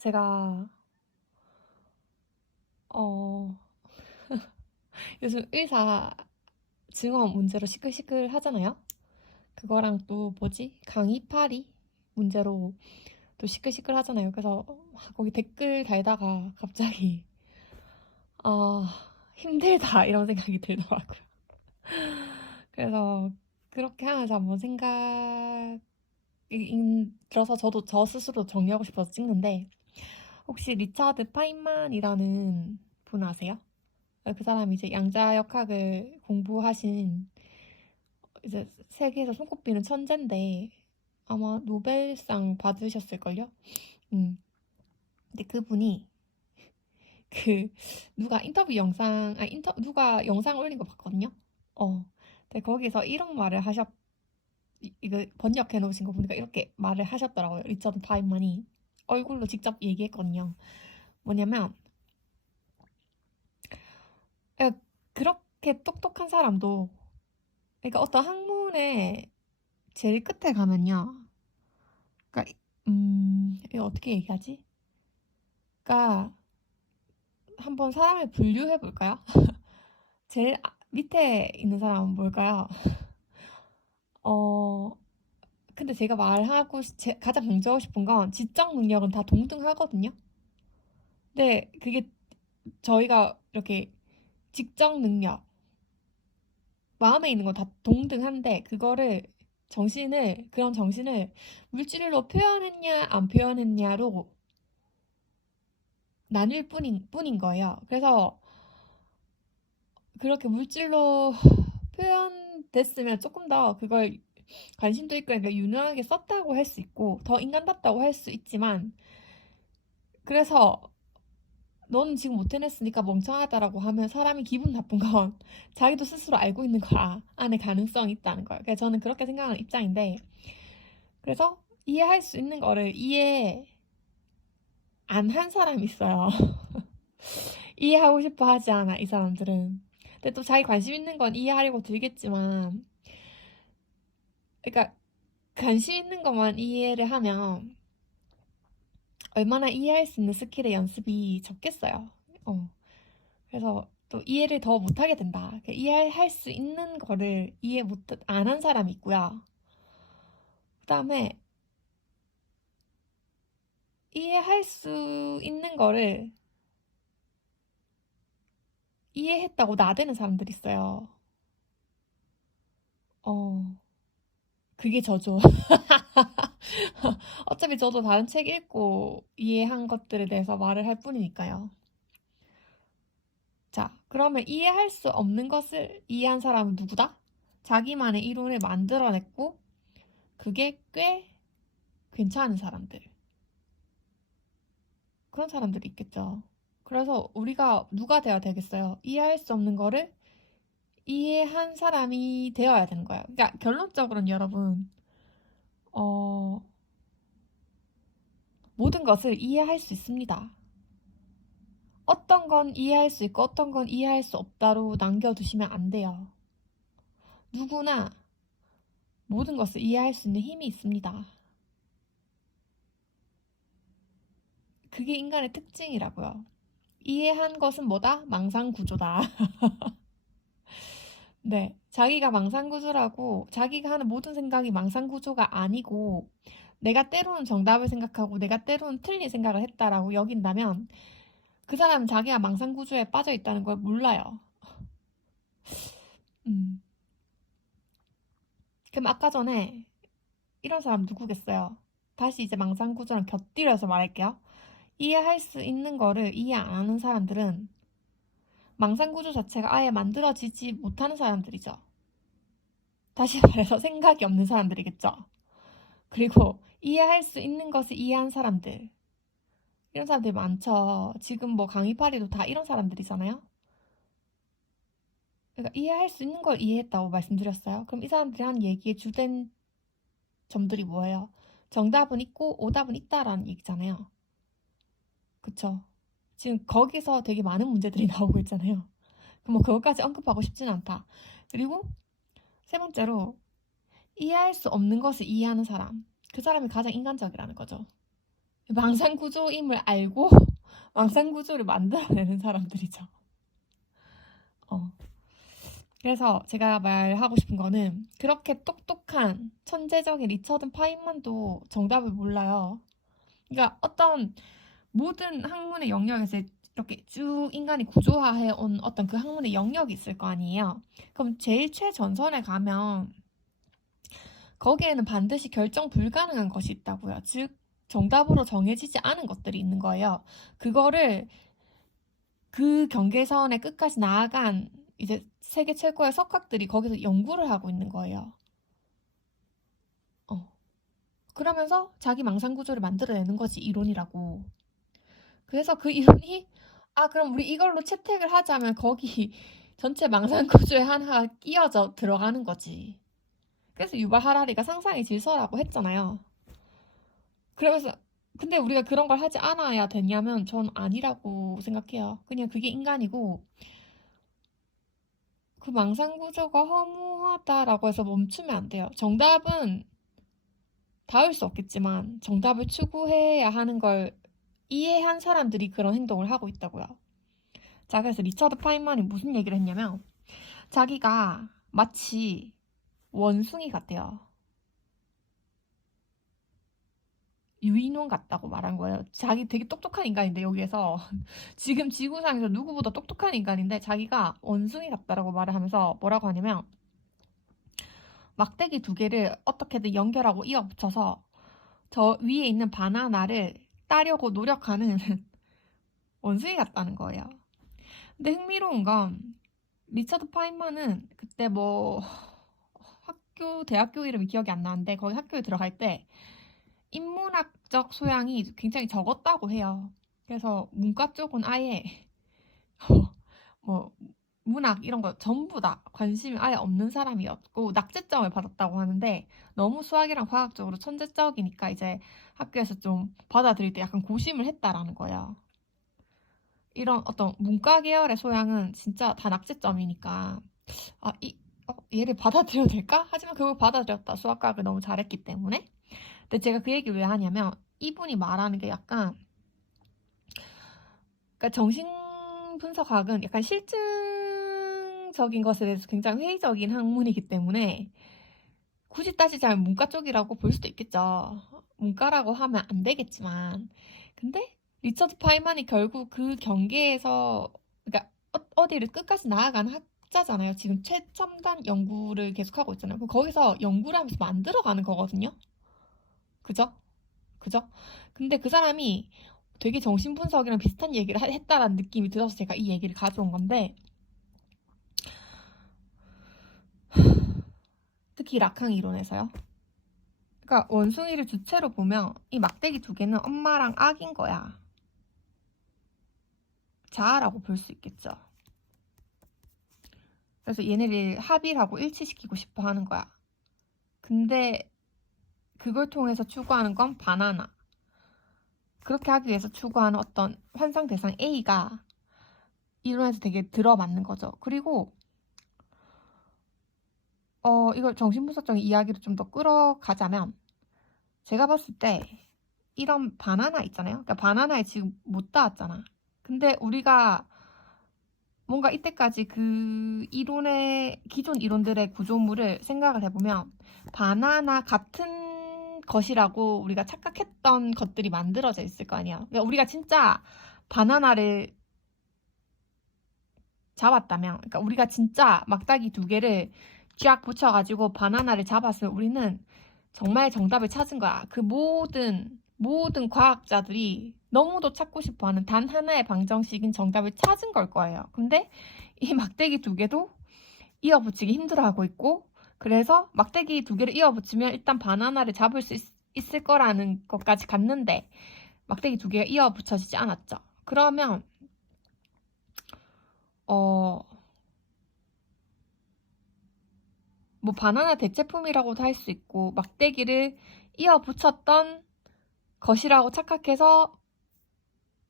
제가 어 요즘 의사 증원 문제로 시끌시끌 하잖아요. 그거랑 또 뭐지? 강의파리 문제로 또 시끌시끌 하잖아요. 그래서 거기 댓글 달다가 갑자기 힘들다 이런 생각이 들더라고요. 그래서 그렇게 하면서 한번 생각이 들어서 저도 저 스스로 정리하고 싶어서 찍는데, 혹시 리차드 파인만이라는 분 아세요? 그 사람이 이제 양자역학을 공부하신, 이제 세계에서 손꼽히는 천재인데 아마 노벨상 받으셨을걸요? 음. 근데 그분이 그 누가 인터뷰 영상, 누가 영상 올린 거 봤거든요. 근데 거기서 이런 말을 이거 번역해 놓으신 거 보니까 이렇게 말을 하셨더라고요. 리처드 파인만이 얼굴로 직접 얘기했거든요. 뭐냐면, 그러니까 그렇게 똑똑한 사람도, 그러니까 어떤 학문의 제일 끝에 가면요. 그러니까 이거 어떻게 얘기하지? 그러니까 한번 사람을 분류해 볼까요? 제일 밑에 있는 사람은 뭘까요? 어, 근데 제가 가장 강조하고 싶은 건 지적 능력은 다 동등하거든요. 근데 그게 저희가 이렇게 지적 능력, 마음에 있는 건 다 동등한데 그런 정신을 물질로 표현했냐 안 표현했냐로 나뉠 뿐인 거예요. 그래서 그렇게 물질로 표현됐으면 조금 더 그걸 관심도 있고 그러니까 유능하게 썼다고 할 수 있고 더 인간답다고 할 수 있지만, 그래서 너는 지금 못 해냈으니까 멍청하다라고 하면 사람이 기분 나쁜 건 자기도 스스로 알고 있는 거 안에 가능성이 있다는 거예요. 그래서 저는 그렇게 생각하는 입장인데, 그래서 이해할 수 있는 거를 이해 안 한 사람이 있어요. 이해하고 싶어 하지 않아, 이 사람들은. 근데 또 자기 관심 있는 건 이해하려고 들겠지만, 그러니까 관심 있는 것만 이해를 하면 얼마나 이해할 수 있는 스킬의 연습이 적겠어요. 그래서 또 이해를 더 못하게 된다. 그러니까 이해할 수 있는 거를 이해 못, 안 한 사람이 있고요. 그 다음에 이해할 수 있는 거를 이해했다고 나대는 사람들이 있어요. 어, 그게 저죠. 어차피 저도 다른 책 읽고 이해한 것들에 대해서 말을 할 뿐이니까요. 자, 그러면 이해할 수 없는 것을 이해한 사람은 누구다? 자기만의 이론을 만들어냈고, 그게 꽤 괜찮은 사람들. 그런 사람들이 있겠죠. 그래서 우리가 누가 돼야 되겠어요? 이해할 수 없는 거를 이해한 사람이 되어야 되는 거예요. 그러니까 결론적으로는 여러분, 어, 모든 것을 이해할 수 있습니다. 어떤 건 이해할 수 있고 어떤 건 이해할 수 없다로 남겨두시면 안 돼요. 누구나 모든 것을 이해할 수 있는 힘이 있습니다. 그게 인간의 특징이라고요. 이해한 것은 뭐다? 망상구조다. 네. 자기가 망상구조라고, 자기가 하는 모든 생각이 망상구조가 아니고, 내가 때로는 정답을 생각하고, 내가 때로는 틀린 생각을 했다라고 여긴다면, 그 사람은 자기가 망상구조에 빠져 있다는 걸 몰라요. 음. 그럼 아까 전에 이런 사람 누구겠어요? 다시 이제 망상구조랑 곁들여서 말할게요. 이해할 수 있는 거를 이해 안 하는 사람들은 망상구조 자체가 아예 만들어지지 못하는 사람들이죠. 다시 말해서 생각이 없는 사람들이겠죠. 그리고 이해할 수 있는 것을 이해한 사람들. 이런 사람들 많죠. 지금 뭐 강의파리도 다 이런 사람들이잖아요. 그러니까 이해할 수 있는 걸 이해했다고 말씀드렸어요. 그럼 이 사람들이 한 얘기의 주된 점들이 뭐예요? 정답은 있고 오답은 있다라는 얘기잖아요. 그쵸? 지금 거기서 되게 많은 문제들이 나오고 있잖아요. 그럼 뭐 그것까지 언급하고 싶지는 않다. 그리고 세 번째로 이해할 수 없는 것을 이해하는 사람. 그 사람이 가장 인간적이라는 거죠. 망상구조임을 알고 망상구조를 만들어내는 사람들이죠. 그래서 제가 말하고 싶은 거는 그렇게 똑똑한 천재적인 리처드 파인만도 정답을 몰라요. 그러니까 어떤 모든 학문의 영역에서 이렇게 쭉 인간이 구조화해 온 어떤 그 학문의 영역이 있을 거 아니에요. 그럼 제일 최전선에 가면 거기에는 반드시 결정 불가능한 것이 있다고요. 즉 정답으로 정해지지 않은 것들이 있는 거예요. 그거를 그 경계선의 끝까지 나아간 이제 세계 최고의 석학들이 거기서 연구를 하고 있는 거예요. 그러면서 자기 망상 구조를 만들어내는 거지, 이론이라고. 그래서 그 이론이 그럼 우리 이걸로 채택을 하자면 거기 전체 망상 구조에 하나가 끼어져 들어가는 거지. 그래서 유발 하라리가 상상의 질서라고 했잖아요. 그러면서 근데 우리가 그런 걸 하지 않아야 되냐면 전 아니라고 생각해요. 그냥 그게 인간이고 그 망상 구조가 허무하다라고 해서 멈추면 안 돼요. 정답은 닿을 수 없겠지만 정답을 추구해야 하는 걸 이해한 사람들이 그런 행동을 하고 있다고요. 자, 그래서 리처드 파인만이 무슨 얘기를 했냐면 자기가 마치 원숭이 같대요. 유인원 같다고 말한 거예요. 자기 되게 똑똑한 인간인데 여기에서 지금 지구상에서 누구보다 똑똑한 인간인데 자기가 원숭이 같다라고 말을 하면서 뭐라고 하냐면 막대기 두 개를 어떻게든 연결하고 이어 붙여서 저 위에 있는 바나나를 따려고 노력하는 원숭이 같다는 거예요. 근데 흥미로운 건 리처드 파인만은 그때 뭐 대학교 이름이 기억이 안 나는데 거기 학교에 들어갈 때 인문학적 소양이 굉장히 적었다고 해요. 그래서 문과 쪽은 아예 뭐 문학 이런 거 전부 다 관심이 아예 없는 사람이었고 낙제점을 받았다고 하는데 너무 수학이랑 과학적으로 천재적이니까 이제 학교에서 좀 받아들일 때 약간 고심을 했다라는 거예요. 이런 어떤 문과 계열의 소양은 진짜 다 낙제점이니까 얘를 받아들여도 될까? 하지만 결국 받아들였다. 수학과학을 너무 잘했기 때문에. 근데 제가 그 얘기를 왜 하냐면 이분이 말하는 게 약간 그러니까 정신분석학은 약간 실증적인 것에 대해서 굉장히 회의적인 학문이기 때문에 굳이 따지자면 문과 쪽이라고 볼 수도 있겠죠. 문과라고 하면 안 되겠지만 근데 리처드 파이만이 결국 그 경계에서 그러니까 어디를 끝까지 나아가는 학자잖아요. 지금 최첨단 연구를 계속하고 있잖아요. 그럼 거기서 연구를 하면서 만들어가는 거거든요. 그죠? 그죠? 근데 그 사람이 되게 정신분석이랑 비슷한 얘기를 했다라는 느낌이 들어서 제가 이 얘기를 가져온 건데 특히 락항 이론에서요. 그러니까 원숭이를 주체로 보면 이 막대기 두 개는 엄마랑 아기인 거야. 자아라고 볼 수 있겠죠. 그래서 얘네를 합일하고 일치시키고 싶어 하는 거야. 근데 그걸 통해서 추구하는 건 바나나. 그렇게 하기 위해서 추구하는 어떤 환상 대상 A가 이론에서 되게 들어맞는 거죠. 그리고 이걸 정신분석적인 이야기로 좀 더 끌어가자면 제가 봤을 때 이런 바나나 있잖아요. 그러니까 바나나에 지금 못 닿았잖아. 근데 우리가 뭔가 이때까지 그 이론의 기존 이론들의 구조물을 생각을 해보면 바나나 같은 것이라고 우리가 착각했던 것들이 만들어져 있을 거 아니야. 그러니까 우리가 진짜 바나나를 잡았다면, 그러니까 우리가 진짜 막다기 두 개를 쫙 붙여가지고 바나나를 잡았으면 우리는 정말 정답을 찾은 거야. 그 모든 과학자들이 너무도 찾고 싶어하는 단 하나의 방정식인 정답을 찾은 걸 거예요. 근데 이 막대기 두 개도 이어붙이기 힘들어하고 있고, 그래서 막대기 두 개를 이어붙이면 일단 바나나를 잡을 수 있을 거라는 것까지 갔는데 막대기 두 개가 이어붙여지지 않았죠. 그러면 뭐 바나나 대체품이라고도 할 수 있고 막대기를 이어붙였던 것이라고 착각해서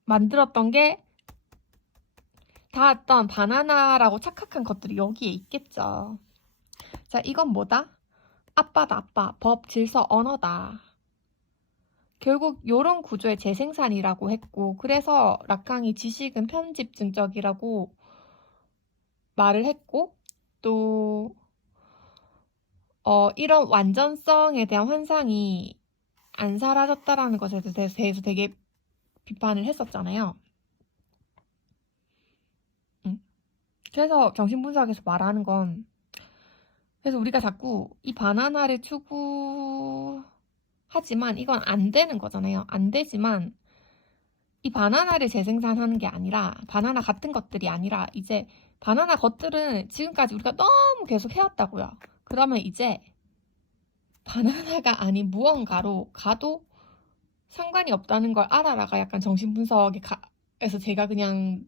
만들었던 게 닿았던 바나나라고 착각한 것들이 여기에 있겠죠. 자, 이건 뭐다? 아빠다, 아빠. 법, 질서, 언어다. 결국 요런 구조의 재생산이라고 했고, 그래서 라캉이 지식은 편집증적이라고 말을 했고, 또 이런 완전성에 대한 환상이 안 사라졌다라는 것에 대해서 되게 비판을 했었잖아요. 그래서 정신분석에서 말하는 건, 그래서 우리가 자꾸 이 바나나를 추구하지만 이건 안 되는 거잖아요. 안 되지만 이 바나나를 재생산하는 게 아니라, 바나나 같은 것들이 아니라, 이제 바나나 것들은 지금까지 우리가 너무 계속 해왔다고요. 그러면 이제 바나나가 아닌 무언가로 가도 상관이 없다는 걸 알아라가 약간 정신분석에서 제가 그냥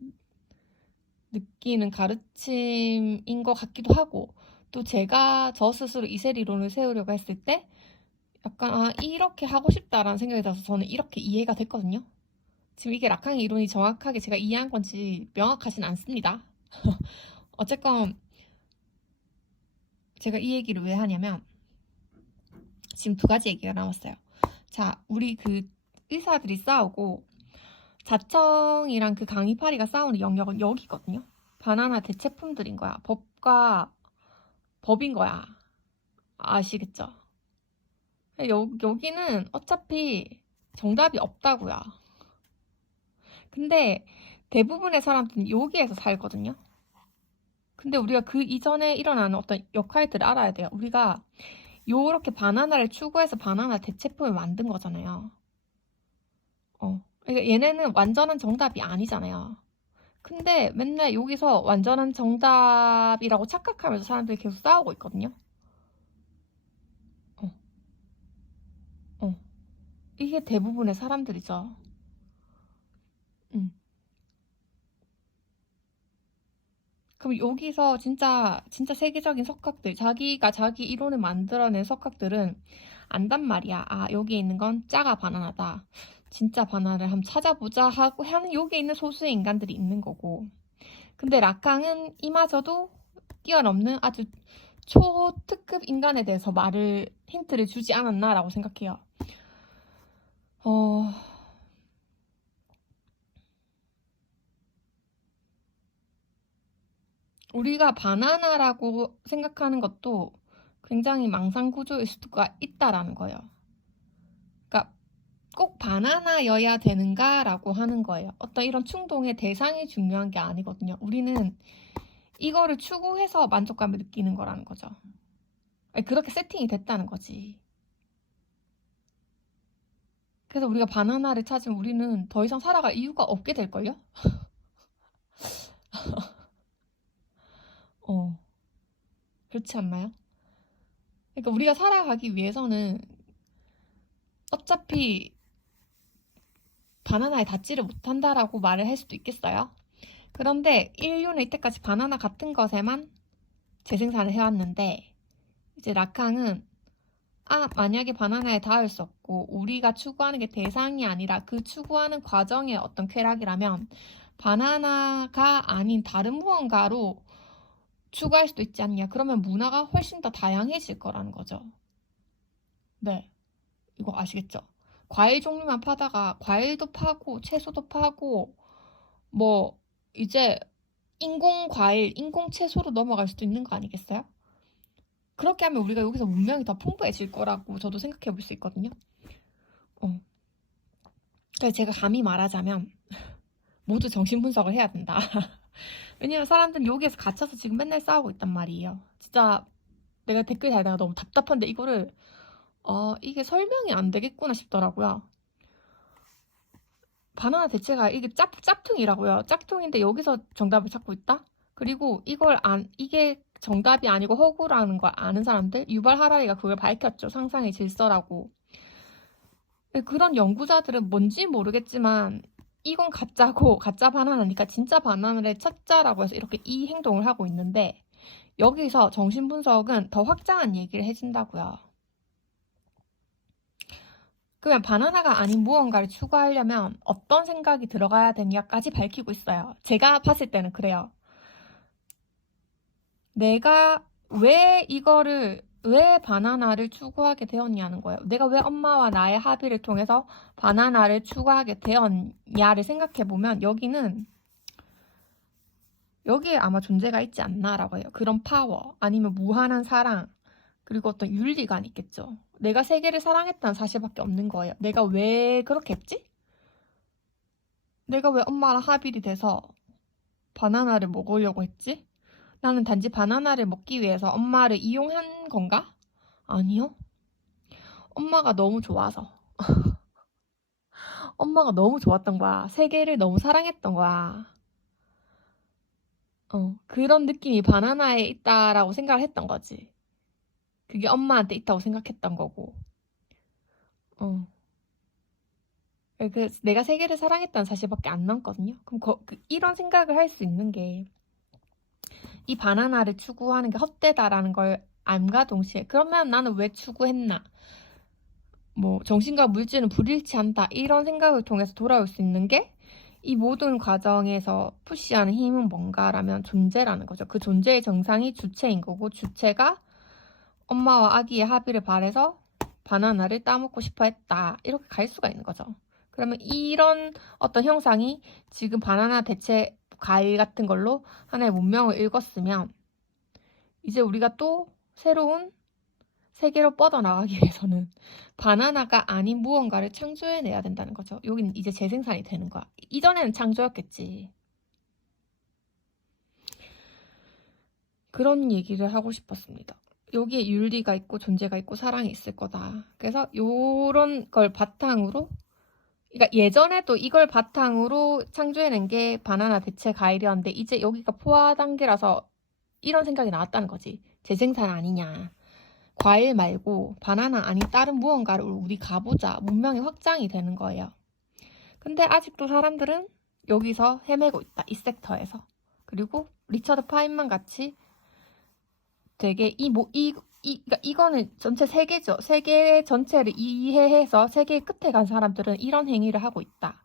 느끼는 가르침인 것 같기도 하고, 또 제가 저 스스로 이세리론을 세우려고 했을 때 약간 이렇게 하고 싶다라는 생각이 들어서 저는 이렇게 이해가 됐거든요. 지금 이게 라캉의 이론이 정확하게 제가 이해한 건지 명확하진 않습니다. 어쨌건 제가 이 얘기를 왜 하냐면 지금 두 가지 얘기가 나왔어요. 자, 우리 그 의사들이 싸우고 자청이랑 그 강의파리가 싸우는 영역은 여기거든요. 바나나 대체품들인 거야. 법인 거야. 아시겠죠? 여기는 어차피 정답이 없다고요. 근데 대부분의 사람들은 여기에서 살거든요. 근데 우리가 그 이전에 일어나는 어떤 역할들을 알아야 돼요. 우리가 요렇게 바나나를 추구해서 바나나 대체품을 만든 거잖아요. 그러니까 얘네는 완전한 정답이 아니잖아요. 근데 맨날 여기서 완전한 정답이라고 착각하면서 사람들이 계속 싸우고 있거든요. 어, 어. 이게 대부분의 사람들이죠. 그럼 여기서 진짜 세계적인 석학들, 자기가 자기 이론을 만들어낸 석학들은 안단 말이야. 여기에 있는 건 짜가 바나나다. 진짜 바나나를 한번 찾아보자 하고 하는 여기에 있는 소수의 인간들이 있는 거고. 근데 라캉은 이마저도 뛰어넘는 아주 초특급 인간에 대해서 힌트를 주지 않았나라고 생각해요. 우리가 바나나라고 생각하는 것도 굉장히 망상 구조일 수가 있다라는 거예요. 그러니까 꼭 바나나여야 되는가라고 하는 거예요. 어떤 이런 충동의 대상이 중요한 게 아니거든요. 우리는 이거를 추구해서 만족감을 느끼는 거라는 거죠. 그렇게 세팅이 됐다는 거지. 그래서 우리가 바나나를 찾으면 우리는 더 이상 살아갈 이유가 없게 될걸요? 그렇지 않나요? 그러니까 우리가 살아가기 위해서는 어차피 바나나에 닿지를 못한다라고 말을 할 수도 있겠어요. 그런데 인류는 이때까지 바나나 같은 것에만 재생산을 해왔는데 이제 라캉은 만약에 바나나에 닿을 수 없고 우리가 추구하는 게 대상이 아니라 그 추구하는 과정의 어떤 쾌락이라면 바나나가 아닌 다른 무언가로 추구할 수도 있지 않냐. 그러면 문화가 훨씬 더 다양해질 거라는 거죠. 네. 이거 아시겠죠? 과일 종류만 파다가 과일도 파고 채소도 파고 뭐 이제 인공 과일, 인공 채소로 넘어갈 수도 있는 거 아니겠어요? 그렇게 하면 우리가 여기서 문명이 더 풍부해질 거라고 저도 생각해 볼 수 있거든요. 그래서 제가 감히 말하자면 모두 정신분석을 해야 된다. 왜냐면 사람들은 여기에서 갇혀서 지금 맨날 싸우고 있단 말이에요. 진짜 내가 댓글 달다가 너무 답답한데 이거를 이게 설명이 안 되겠구나 싶더라고요. 바나나 대체가 이게 짝퉁이라고요. 짝퉁인데 여기서 정답을 찾고 있다? 그리고 이게 정답이 아니고 허구라는 걸 아는 사람들? 유발 하라리가 그걸 밝혔죠. 상상의 질서라고. 그런 연구자들은 뭔지 모르겠지만 이건 가짜고 가짜 바나나니까 진짜 바나나를 찾자라고 해서 이렇게 이 행동을 하고 있는데 여기서 정신분석은 더 확장한 얘기를 해준다고요. 그러면 바나나가 아닌 무언가를 추구하려면 어떤 생각이 들어가야 되냐까지 밝히고 있어요. 제가 봤을 때는 그래요. 내가 왜 이거를 왜 바나나를 추구하게 되었냐는 거예요. 내가 왜 엄마와 나의 합의를 통해서 바나나를 추구하게 되었냐를 생각해보면 여기에 아마 존재가 있지 않나라고 해요. 그런 파워, 아니면 무한한 사랑, 그리고 어떤 윤리관이 있겠죠. 내가 세계를 사랑했다는 사실밖에 없는 거예요. 내가 왜 그렇게 했지? 내가 왜 엄마랑 합의를 돼서 바나나를 먹으려고 했지? 나는 단지 바나나를 먹기 위해서 엄마를 이용한 건가? 아니요. 엄마가 너무 좋아서. 엄마가 너무 좋았던 거야. 세계를 너무 사랑했던 거야. 그런 느낌이 바나나에 있다라고 생각을 했던 거지. 그게 엄마한테 있다고 생각했던 거고. 어. 그래서 내가 세계를 사랑했다는 사실밖에 안 남거든요. 그럼 이런 생각을 할 수 있는 게 이 바나나를 추구하는 게 헛되다라는 걸 암과 동시에 그러면 나는 왜 추구했나? 뭐 정신과 물질은 불일치한다 이런 생각을 통해서 돌아올 수 있는 게 이 모든 과정에서 푸시하는 힘은 뭔가라면 존재라는 거죠. 그 존재의 정상이 주체인 거고 주체가 엄마와 아기의 합의를 바래서 바나나를 따먹고 싶어 했다. 이렇게 갈 수가 있는 거죠. 그러면 이런 어떤 형상이 지금 바나나 대체 과일 같은 걸로 하나의 문명을 읽었으면 이제 우리가 또 새로운 세계로 뻗어나가기 위해서는 바나나가 아닌 무언가를 창조해내야 된다는 거죠. 여기는 이제 재생산이 되는 거야. 이전에는 창조였겠지. 그런 얘기를 하고 싶었습니다. 여기에 윤리가 있고 존재가 있고 사랑이 있을 거다. 그래서 요런 걸 바탕으로 그러니까 예전에도 이걸 바탕으로 창조해낸 게 바나나 대체 과일이었는데 이제 여기가 포화 단계라서 이런 생각이 나왔다는 거지. 재생산 아니냐. 과일 말고 바나나 아닌 다른 무언가를 우리 가보자. 문명의 확장이 되는 거예요. 근데 아직도 사람들은 여기서 헤매고 있다. 이 섹터에서. 그리고 리처드 파인만 같이 되게 그러니까 이거는 전체 세계죠. 세계 전체를 이해해서 세계의 끝에 간 사람들은 이런 행위를 하고 있다.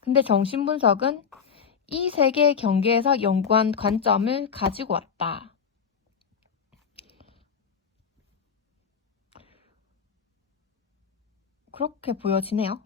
근데 정신분석은 이 세계의 경계에서 연구한 관점을 가지고 왔다. 그렇게 보여지네요.